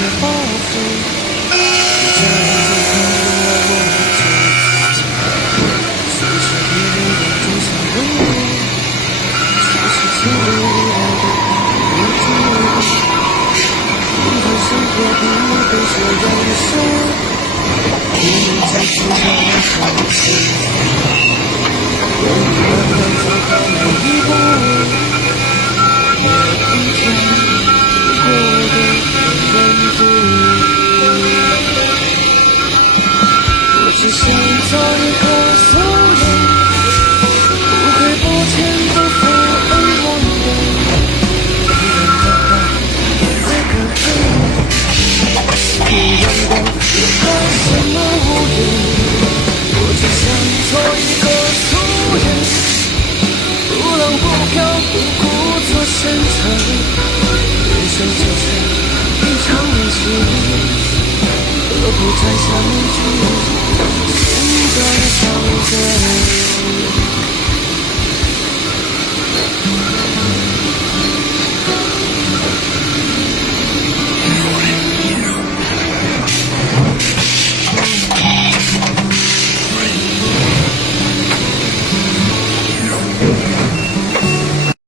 些包袱，这样子可能让我们是不是别人眼中像温柔，是不是情侣里来的无助？平凡生活并不被所有的事，我们在寻找好幸福，我们慢慢走到每一步，每一天过得很温度。我只想找一个素颜，不会不见不负恩我的，依然的爱也会更黑，有阳光也怕什么乌云。我只想做一个素颜，不浪不飘不故作深沉，人生就是一场旅行，何不摘下面具，现在放着。